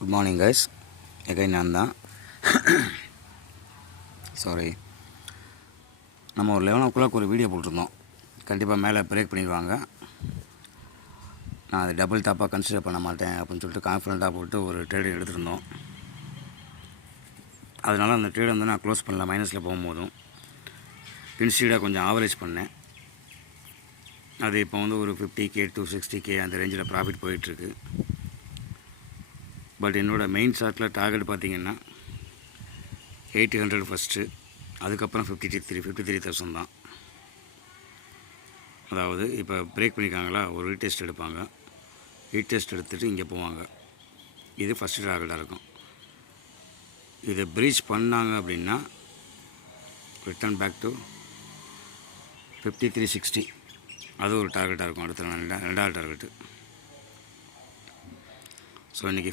Good morning guys. Again நான் தான். Sorry, நம்ம ஒரு 11 ஒரு வீடியோ போட்டிருந்தோம். கண்டிப்பாக மேலே பிரேக் பண்ணிடுவாங்க. நான் அதை டபுள் டாப்பாக கன்சிடர் பண்ண மாட்டேன் அப்படின்னு சொல்லிட்டு கான்ஃபிடண்ட்டாக போட்டு ஒரு ட்ரேடு எடுத்துருந்தோம். அதனால் அந்த ட்ரேடு வந்து நான் க்ளோஸ் பண்ணல. மைனஸில் போகும்போதும் இன்ஸ்டீடாக கொஞ்சம் ஆவரேஜ் பண்ணேன். அது இப்போ வந்து ஒரு 50K to 60K அந்த ரேஞ்சில் ப்ராஃபிட் போயிட்டுருக்கு. பட் என்னோடய மெயின் சார்ட்டில் டார்கெட் பார்த்திங்கன்னா 800 ஃபஸ்ட்டு, அதுக்கப்புறம் 53,000 தான். அதாவது இப்போ பிரேக் பண்ணியிருக்காங்களா, ஒரு ரீடெஸ்ட் எடுப்பாங்க. ரீடெஸ்ட் எடுத்துகிட்டு இங்கே போவாங்க. இது ஃபஸ்ட்டு டார்கெட்டாக இருக்கும். இதை ப்ரீச் பண்ணாங்க அப்படின்னா ரிட்டர்ன் பேக் டு 5360, அது ஒரு டார்கெட்டாக இருக்கும். அடுத்த ரெண்டாவது டார்கெட்டு. ஸோ இன்றைக்கி